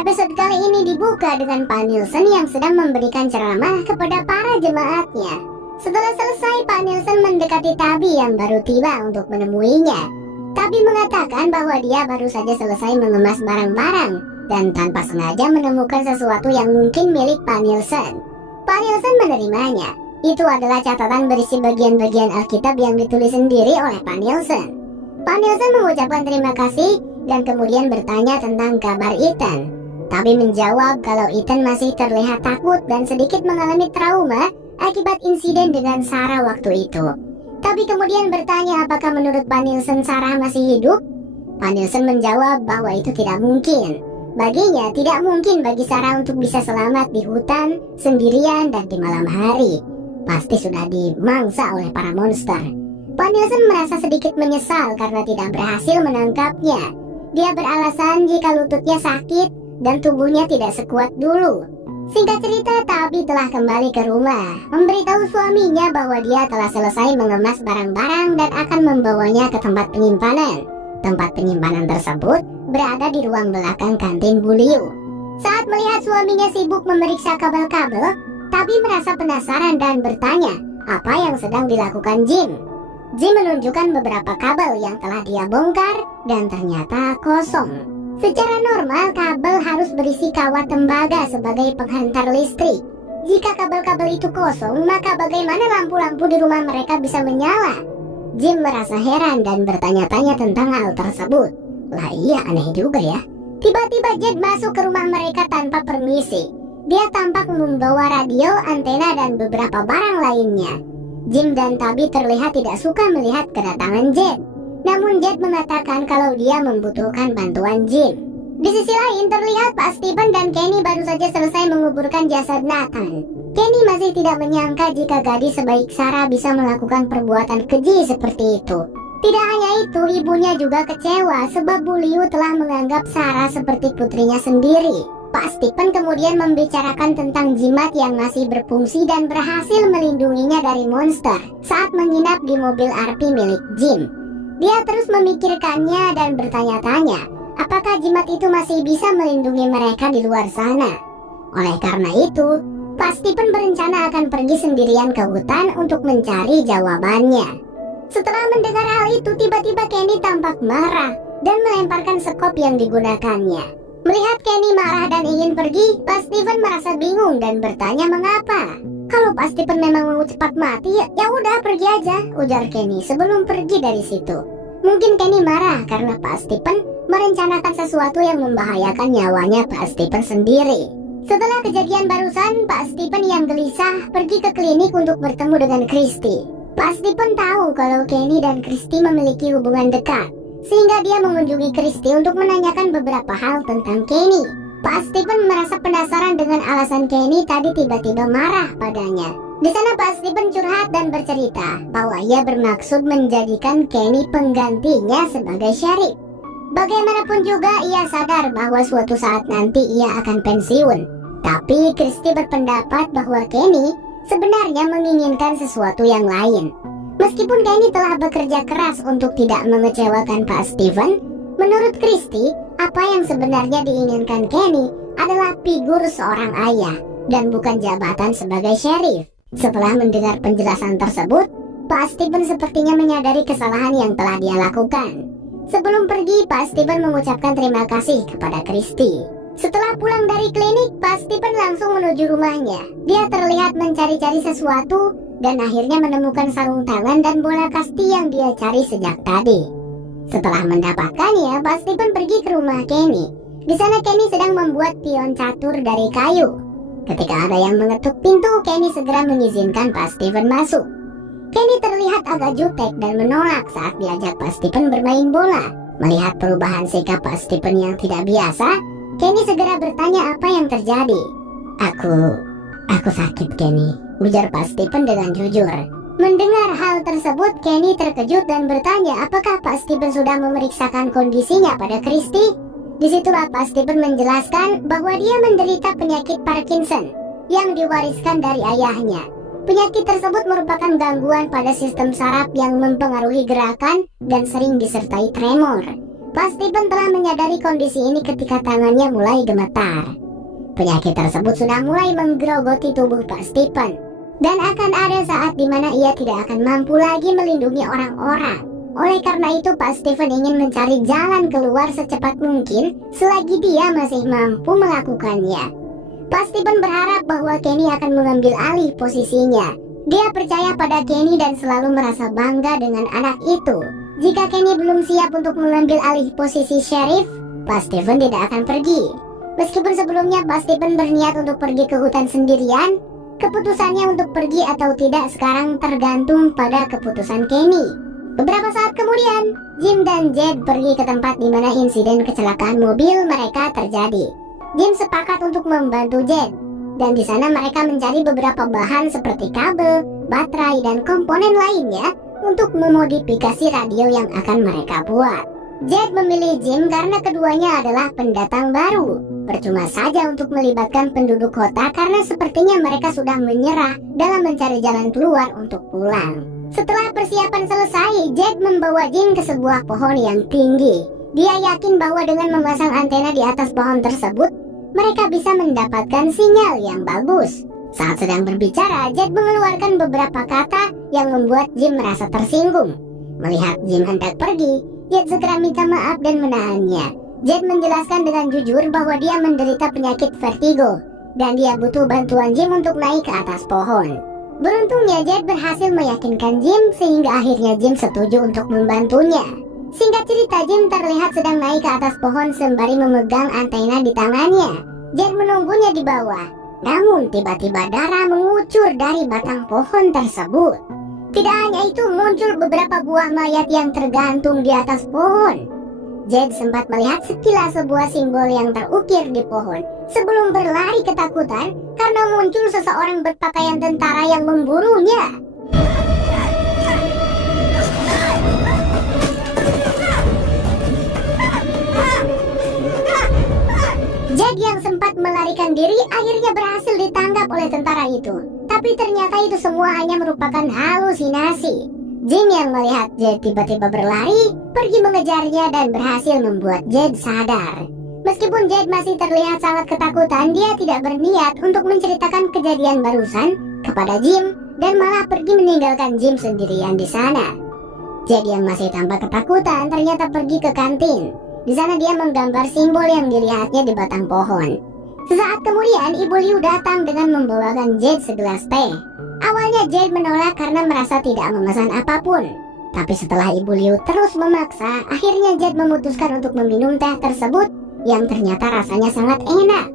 Episode kali ini dibuka dengan Pak Nielsen yang sedang memberikan ceramah kepada para jemaatnya. Setelah selesai, Pak Nielsen mendekati Tabi yang baru tiba untuk menemuinya. Tabi mengatakan bahwa dia baru saja selesai mengemas barang-barang dan tanpa sengaja menemukan sesuatu yang mungkin milik Pak Nielsen. Pak Nielsen menerimanya. Itu adalah catatan berisi bagian-bagian Alkitab yang ditulis sendiri oleh Pak Nielsen. Pak Nielsen mengucapkan terima kasih dan kemudian bertanya tentang kabar Ethan. Tabi menjawab kalau Ethan masih terlihat takut dan sedikit mengalami trauma akibat insiden dengan Sarah waktu itu. Tabi kemudian bertanya apakah menurut Pak Nielsen Sarah masih hidup. Pak Nielsen menjawab bahwa itu tidak mungkin. Baginya tidak mungkin bagi Sarah untuk bisa selamat di hutan sendirian dan di malam hari. Pasti sudah dimangsa oleh para monster. Pak Nielsen merasa sedikit menyesal karena tidak berhasil menangkapnya. Dia beralasan jika lututnya sakit dan tubuhnya tidak sekuat dulu. Singkat cerita, Tabi telah kembali ke rumah, memberitahu suaminya bahwa dia telah selesai mengemas barang-barang dan akan membawanya ke tempat penyimpanan. Tempat penyimpanan tersebut berada di ruang belakang kantin Bu Liu. Saat melihat suaminya sibuk memeriksa kabel-kabel, Tabi merasa penasaran dan bertanya apa yang sedang dilakukan Jim. Jim menunjukkan beberapa kabel yang telah dia bongkar dan ternyata kosong. Secara normal, kabel harus berisi kawat tembaga sebagai penghantar listrik. Jika kabel-kabel itu kosong, maka bagaimana lampu-lampu di rumah mereka bisa menyala? Jim merasa heran dan bertanya-tanya tentang hal tersebut. Lah iya, aneh juga ya. Tiba-tiba Jed masuk ke rumah mereka tanpa permisi. Dia tampak membawa radio, antena, dan beberapa barang lainnya. Jim dan Tabi terlihat tidak suka melihat kedatangan Jed. Namun Jed mengatakan kalau dia membutuhkan bantuan Jim. Di sisi lain terlihat Pak Stephen dan Kenny baru saja selesai menguburkan jasad Nathan. Kenny masih tidak menyangka jika gadis sebaik Sarah bisa melakukan perbuatan keji seperti itu. Tidak hanya itu, ibunya juga kecewa sebab Bu Liu telah menganggap Sarah seperti putrinya sendiri. Pak Stephen kemudian membicarakan tentang jimat yang masih berfungsi dan berhasil melindunginya dari monster saat menginap di mobil RP milik Jim. Dia terus memikirkannya dan bertanya-tanya, apakah jimat itu masih bisa melindungi mereka di luar sana. Oleh karena itu, Pak Stephen berencana akan pergi sendirian ke hutan untuk mencari jawabannya. Setelah mendengar hal itu, tiba-tiba Kenny tampak marah dan melemparkan sekop yang digunakannya. Melihat Kenny marah dan ingin pergi, Pak Stephen merasa bingung dan bertanya mengapa. Kalau Pak Stephen memang mau cepat mati, ya udah pergi aja, ujar Kenny sebelum pergi dari situ. Mungkin Kenny marah karena Pak Stephen merencanakan sesuatu yang membahayakan nyawanya Pak Stephen sendiri. Setelah kejadian barusan, Pak Stephen yang gelisah pergi ke klinik untuk bertemu dengan Christy. Pak Stephen tahu kalau Kenny dan Christy memiliki hubungan dekat, sehingga dia mengunjungi Christy untuk menanyakan beberapa hal tentang Kenny. Pak Stephen merasa penasaran dengan alasan Kenny tadi tiba-tiba marah padanya. Di sana Pak Stephen curhat dan bercerita bahwa ia bermaksud menjadikan Kenny penggantinya sebagai sheriff. Bagaimanapun juga ia sadar bahwa suatu saat nanti ia akan pensiun. Tapi Christy berpendapat bahwa Kenny sebenarnya menginginkan sesuatu yang lain. Meskipun Kenny telah bekerja keras untuk tidak mengecewakan Pak Stephen, menurut Christy, apa yang sebenarnya diinginkan Kenny adalah figur seorang ayah dan bukan jabatan sebagai sheriff. Setelah mendengar penjelasan tersebut, Pak Stephen sepertinya menyadari kesalahan yang telah dia lakukan. Sebelum pergi, Pak Stephen mengucapkan terima kasih kepada Christy. Setelah pulang dari klinik, Pak Stephen langsung menuju rumahnya. Dia terlihat mencari-cari sesuatu dan akhirnya menemukan sarung tangan dan bola kasti yang dia cari sejak tadi. Setelah mendapatkannya, Pak Stephen pergi ke rumah Kenny. Di sana Kenny sedang membuat pion catur dari kayu. Ketika ada yang mengetuk pintu, Kenny segera mengizinkan Pak Stephen masuk. Kenny terlihat agak jutek dan menolak saat diajak Pak Stephen bermain bola. Melihat perubahan sikap Pak Stephen yang tidak biasa, Kenny segera bertanya apa yang terjadi. Aku sakit, Kenny, ujar Pak Stephen dengan jujur. Mendengar hal tersebut, Kenny terkejut dan bertanya apakah Pak Stephen sudah memeriksakan kondisinya pada Christy. Disitulah Pak Stephen menjelaskan bahwa dia menderita penyakit Parkinson yang diwariskan dari ayahnya. Penyakit tersebut merupakan gangguan pada sistem saraf yang mempengaruhi gerakan dan sering disertai tremor. Pak Stephen telah menyadari kondisi ini ketika tangannya mulai gemetar. Penyakit tersebut sudah mulai menggerogoti tubuh Pak Stephen, dan akan ada saat di mana ia tidak akan mampu lagi melindungi orang-orang. Oleh karena itu, Pak Stephen ingin mencari jalan keluar secepat mungkin selagi dia masih mampu melakukannya. Pak Stephen berharap bahwa Kenny akan mengambil alih posisinya. Dia percaya pada Kenny dan selalu merasa bangga dengan anak itu. Jika Kenny belum siap untuk mengambil alih posisi sheriff, Pak Stephen tidak akan pergi. Meskipun sebelumnya Pak Stephen berniat untuk pergi ke hutan sendirian, keputusannya untuk pergi atau tidak sekarang tergantung pada keputusan Kenny. Beberapa saat kemudian, Jim dan Jed pergi ke tempat di mana insiden kecelakaan mobil mereka terjadi. Jim sepakat untuk membantu Jed, dan di sana mereka mencari beberapa bahan seperti kabel, baterai, dan komponen lainnya untuk memodifikasi radio yang akan mereka buat. Jed memilih Jim karena keduanya adalah pendatang baru. Percuma saja untuk melibatkan penduduk kota karena sepertinya mereka sudah menyerah dalam mencari jalan keluar untuk pulang. Setelah persiapan selesai, Jed membawa Jim ke sebuah pohon yang tinggi. Dia yakin bahwa dengan memasang antena di atas pohon tersebut, mereka bisa mendapatkan sinyal yang bagus. Saat sedang berbicara, Jed mengeluarkan beberapa kata yang membuat Jim merasa tersinggung. Melihat Jim hendak pergi, Jed segera minta maaf dan menahannya. Jed menjelaskan dengan jujur bahwa dia menderita penyakit vertigo dan dia butuh bantuan Jim untuk naik ke atas pohon. Beruntungnya Jed berhasil meyakinkan Jim sehingga akhirnya Jim setuju untuk membantunya. Singkat cerita, Jim terlihat sedang naik ke atas pohon sembari memegang antena di tangannya. Jed menunggunya di bawah. Namun tiba-tiba darah mengucur dari batang pohon tersebut. Tidak hanya itu, muncul beberapa buah mayat yang tergantung di atas pohon. Jed sempat melihat sekilas sebuah simbol yang terukir di pohon sebelum berlari ketakutan karena muncul seseorang berpakaian tentara yang memburunya. Jed yang sempat melarikan diri akhirnya berhasil ditangkap oleh tentara itu. Tapi ternyata itu semua hanya merupakan halusinasi. Jim yang melihat Jed tiba-tiba berlari, pergi mengejarnya dan berhasil membuat Jed sadar. Meskipun Jed masih terlihat sangat ketakutan, dia tidak berniat untuk menceritakan kejadian barusan kepada Jim dan malah pergi meninggalkan Jim sendirian di sana. Jed yang masih tampak ketakutan ternyata pergi ke kantin. Di sana dia menggambar simbol yang dilihatnya di batang pohon. Sesaat kemudian, Ibu Liu datang dengan membawakan Jed segelas teh. Awalnya Jed menolak karena merasa tidak memesan apapun. Tapi setelah Ibu Liu terus memaksa, akhirnya Jed memutuskan untuk meminum teh tersebut yang ternyata rasanya sangat enak.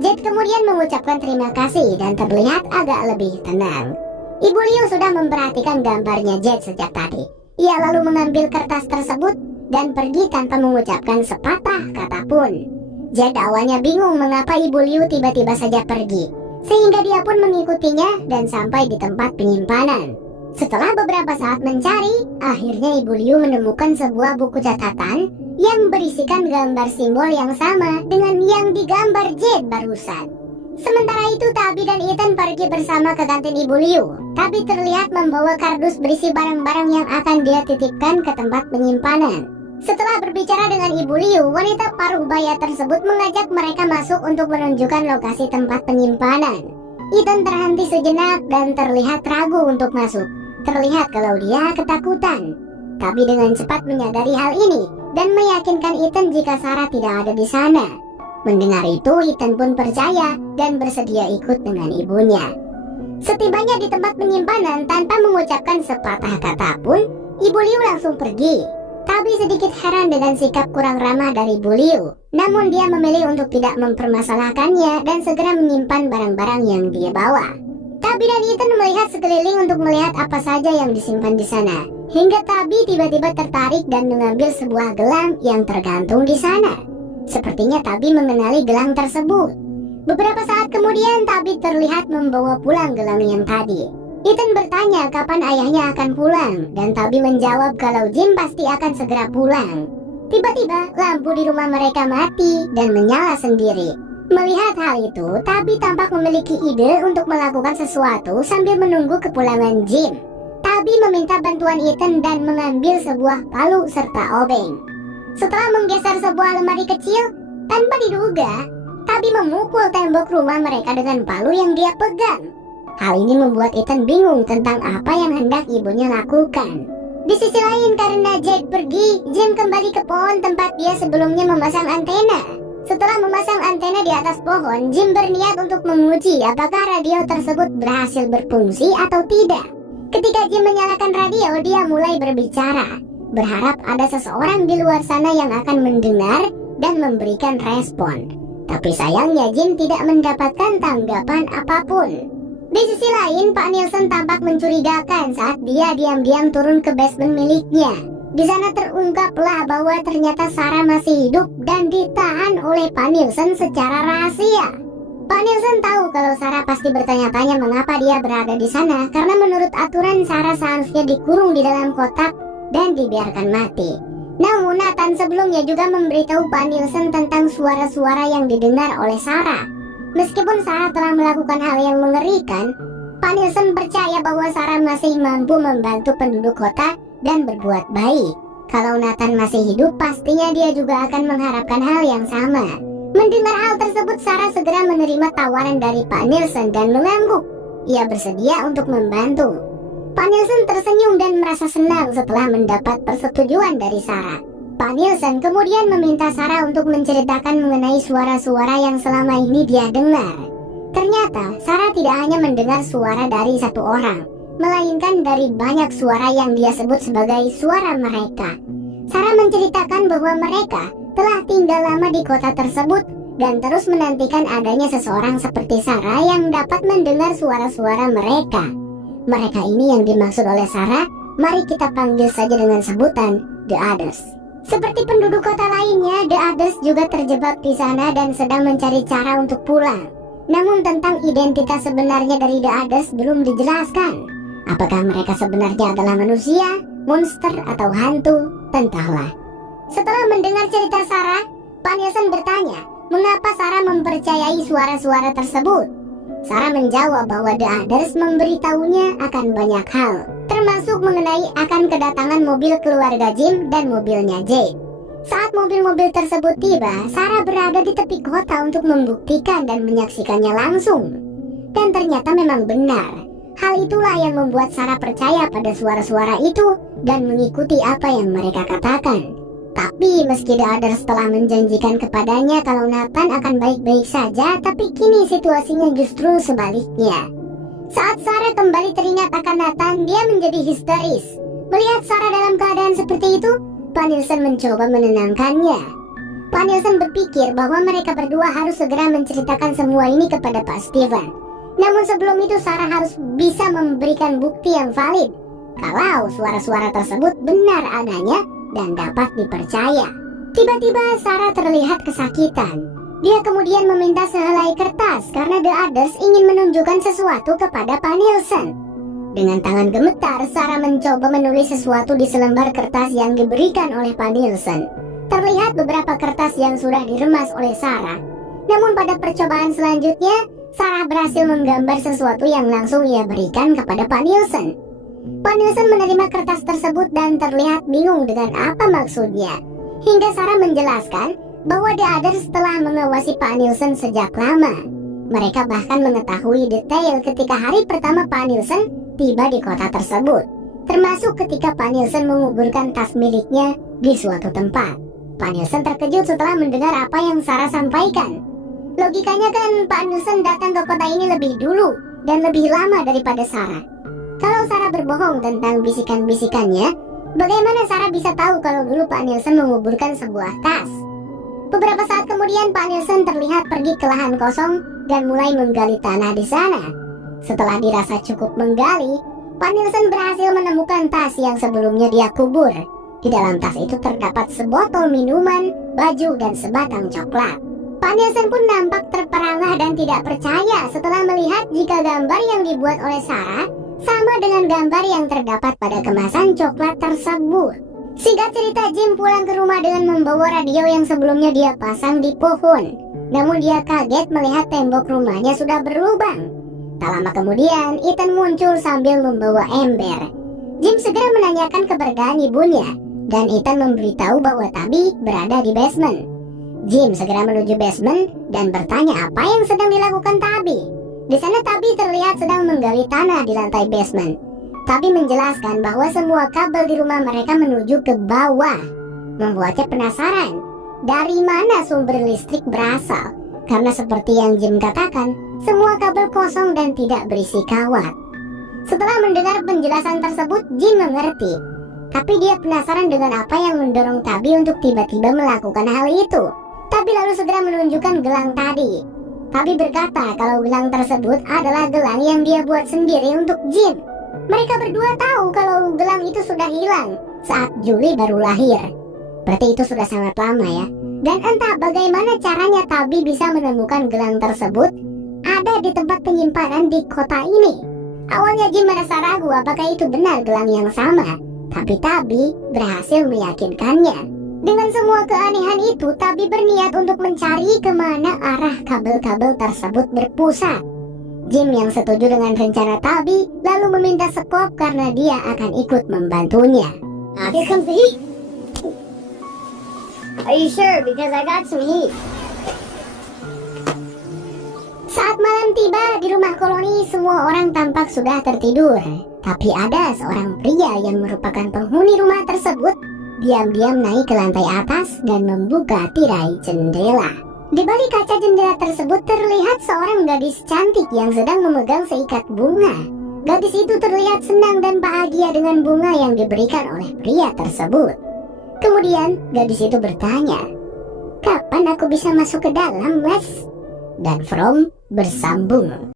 Jed kemudian mengucapkan terima kasih dan terlihat agak lebih tenang. Ibu Liu sudah memperhatikan gambarnya Jed sejak tadi. Ia lalu mengambil kertas tersebut dan pergi tanpa mengucapkan sepatah kata pun. Jed awalnya bingung mengapa Ibu Liu tiba-tiba saja pergi, sehingga dia pun mengikutinya dan sampai di tempat penyimpanan. Setelah beberapa saat mencari, akhirnya Ibu Liu menemukan sebuah buku catatan yang berisikan gambar simbol yang sama dengan yang digambar Jed barusan. Sementara itu, Tabi dan Ethan pergi bersama ke kantin Ibu Liu. Tabi terlihat membawa kardus berisi barang-barang yang akan dia titipkan ke tempat penyimpanan. Setelah berbicara dengan Ibu Liu, wanita paruh baya tersebut mengajak mereka masuk untuk menunjukkan lokasi tempat penyimpanan. Ethan terhenti sejenak dan terlihat ragu untuk masuk. Terlihat kalau dia ketakutan. Tabi dengan cepat menyadari hal ini dan meyakinkan Ethan jika Sarah tidak ada di sana. Mendengar itu, Ethan pun percaya dan bersedia ikut dengan ibunya. Setibanya di tempat penyimpanan, tanpa mengucapkan sepatah kata pun, Ibu Liu langsung pergi. Tabi sedikit heran dengan sikap kurang ramah dari Ibu Liu. Namun dia memilih untuk tidak mempermasalahkannya dan segera menyimpan barang-barang yang dia bawa. Tabi dan Ethan melihat sekeliling untuk melihat apa saja yang disimpan di sana. Hingga Tabi tiba-tiba tertarik dan mengambil sebuah gelang yang tergantung di sana. Sepertinya Tabi mengenali gelang tersebut. Beberapa saat kemudian Tabi terlihat membawa pulang gelang yang tadi. Ethan bertanya kapan ayahnya akan pulang, dan Tabi menjawab kalau Jim pasti akan segera pulang. Tiba-tiba lampu di rumah mereka mati dan menyala sendiri. Melihat hal itu, Tabi tampak memiliki ide untuk melakukan sesuatu sambil menunggu kepulangan Jim. Tabi meminta bantuan Ethan dan mengambil sebuah palu serta obeng. Setelah menggeser sebuah lemari kecil, tanpa diduga, Tabi memukul tembok rumah mereka dengan palu yang dia pegang. Hal ini membuat Ethan bingung tentang apa yang hendak ibunya lakukan. Di sisi lain, karena Jade pergi, Jim kembali ke pohon tempat dia sebelumnya memasang antena. Setelah memasang antena di atas pohon, Jim berniat untuk menguji apakah radio tersebut berhasil berfungsi atau tidak. Ketika Jim menyalakan radio, dia mulai berbicara, berharap ada seseorang di luar sana yang akan mendengar dan memberikan respon. Tapi sayangnya Jim tidak mendapatkan tanggapan apapun. Di sisi lain, Pak Nielsen tampak mencurigakan saat dia diam-diam turun ke basement miliknya. Di sana terungkaplah bahwa ternyata Sarah masih hidup dan ditahan oleh Pak Nielsen secara rahasia. Pak Nielsen tahu kalau Sarah pasti bertanya-tanya mengapa dia berada di sana, karena menurut aturan Sarah seharusnya dikurung di dalam kotak dan dibiarkan mati. Namun Nathan sebelumnya juga memberitahu Pak Nielsen tentang suara-suara yang didengar oleh Sarah. Meskipun Sarah telah melakukan hal yang mengerikan, Pak Nielsen percaya bahwa Sarah masih mampu membantu penduduk kota dan berbuat baik. Kalau Nathan masih hidup, pastinya dia juga akan mengharapkan hal yang sama. Mendengar hal tersebut, Sarah segera menerima tawaran dari Pak Nielsen dan mengangguk. Ia bersedia untuk membantu. Pak Nielsen tersenyum dan merasa senang setelah mendapat persetujuan dari Sarah. Pak Nielsen kemudian meminta Sarah untuk menceritakan mengenai suara-suara yang selama ini dia dengar. Ternyata Sarah tidak hanya mendengar suara dari satu orang, melainkan dari banyak suara yang dia sebut sebagai suara mereka. Sarah menceritakan bahwa mereka telah tinggal lama di kota tersebut dan terus menantikan adanya seseorang seperti Sarah yang dapat mendengar suara-suara mereka. Mereka ini yang dimaksud oleh Sarah, mari kita panggil saja dengan sebutan The Others. Seperti penduduk kota lainnya, The Others juga terjebak di sana dan sedang mencari cara untuk pulang. Namun tentang identitas sebenarnya dari The Others belum dijelaskan. Apakah mereka sebenarnya adalah manusia, monster, atau hantu? Entahlah. Setelah mendengar cerita Sarah, Pak Nielsen bertanya, mengapa Sarah mempercayai suara-suara tersebut? Sarah menjawab bahwa The Others memberitahunya akan banyak hal, termasuk mengenai akan kedatangan mobil keluarga Jim dan mobilnya Jade. Saat mobil-mobil tersebut tiba, Sarah berada di tepi kota untuk membuktikan dan menyaksikannya langsung. Dan ternyata memang benar. Hal itulah yang membuat Sarah percaya pada suara-suara itu dan mengikuti apa yang mereka katakan. Tapi meski The Others telah menjanjikan kepadanya kalau Nathan akan baik-baik saja, tapi kini situasinya justru sebaliknya. Saat Sarah kembali teringat akan Nathan, dia menjadi histeris. Melihat Sarah dalam keadaan seperti itu, Pak Nielsen mencoba menenangkannya. Pak Nielsen berpikir bahwa mereka berdua harus segera menceritakan semua ini kepada Pak Steven. Namun sebelum itu Sarah harus bisa memberikan bukti yang valid kalau suara-suara tersebut benar adanya dan dapat dipercaya. Tiba-tiba Sarah terlihat kesakitan. Dia kemudian meminta sehelai kertas karena The Others ingin menunjukkan sesuatu kepada Pak Nielsen. Dengan tangan gemetar, Sarah mencoba menulis sesuatu di selembar kertas yang diberikan oleh Pak Nielsen. Terlihat beberapa kertas yang sudah diremas oleh Sarah. Namun pada percobaan selanjutnya, Sarah berhasil menggambar sesuatu yang langsung ia berikan kepada Pak Nielsen. Pak Nielsen menerima kertas tersebut dan terlihat bingung dengan apa maksudnya. Hingga Sarah menjelaskan bahwa The Others telah mengawasi Pak Nielsen sejak lama. Mereka bahkan mengetahui detail ketika hari pertama Pak Nielsen tiba di kota tersebut, termasuk ketika Pak Nielsen menguburkan tas miliknya di suatu tempat. Pak Nielsen terkejut setelah mendengar apa yang Sarah sampaikan. Logikanya kan Pak Nielsen datang ke kota ini lebih dulu dan lebih lama daripada Sarah. Kalau Sarah berbohong tentang bisikan-bisikannya, bagaimana Sarah bisa tahu kalau dulu Pak Nielsen menguburkan sebuah tas? Beberapa saat kemudian Pak Nielsen terlihat pergi ke lahan kosong dan mulai menggali tanah di sana. Setelah dirasa cukup menggali, Pak Nielsen berhasil menemukan tas yang sebelumnya dia kubur. Di dalam tas itu terdapat sebotol minuman, baju, dan sebatang coklat. Pak Nielsen pun nampak terperangah dan tidak percaya setelah melihat jika gambar yang dibuat oleh Sarah sama dengan gambar yang terdapat pada kemasan coklat tersebut. Singkat cerita, Jim pulang ke rumah dengan membawa radio yang sebelumnya dia pasang di pohon. Namun dia kaget melihat tembok rumahnya sudah berlubang. Tak lama kemudian, Ethan muncul sambil membawa ember. Jim segera menanyakan keberadaan ibunya dan Ethan memberitahu bahwa Tabi berada di basement. Jim segera menuju basement dan bertanya apa yang sedang dilakukan Tabi. Di sana Tabi terlihat sedang menggali tanah di lantai basement. Tabi menjelaskan bahwa semua kabel di rumah mereka menuju ke bawah, membuatnya penasaran dari mana sumber listrik berasal. Karena seperti yang Jim katakan, semua kabel kosong dan tidak berisi kawat. Setelah mendengar penjelasan tersebut, Jim mengerti. Tapi dia penasaran dengan apa yang mendorong Tabi untuk tiba-tiba melakukan hal itu. Tabi lalu segera menunjukkan gelang tadi. Tabi berkata kalau gelang tersebut adalah gelang yang dia buat sendiri untuk Jim. Mereka berdua tahu kalau gelang itu sudah hilang saat Julie baru lahir. Berarti itu sudah sangat lama ya. Dan entah bagaimana caranya Tabi bisa menemukan gelang tersebut ada di tempat penyimpanan di kota ini. Awalnya Jim merasa ragu apakah itu benar gelang yang sama, tapi Tabi berhasil meyakinkannya. Dengan semua keanehan itu, Tabi berniat untuk mencari kemana arah kabel-kabel tersebut berpusat. Jim yang setuju dengan rencana Tabi lalu meminta sekop karena dia akan ikut membantunya. Here comes the heat. Are you sure? Because I got some heat. Saat malam tiba di rumah koloni, semua orang tampak sudah tertidur. Tapi ada seorang pria yang merupakan penghuni rumah tersebut diam-diam naik ke lantai atas dan membuka tirai jendela. Di balik kaca jendela tersebut terlihat seorang gadis cantik yang sedang memegang seikat bunga. Gadis itu terlihat senang dan bahagia dengan bunga yang diberikan oleh pria tersebut. Kemudian gadis itu bertanya, "Kapan aku bisa masuk ke dalam, Wes?" Dan From bersambung.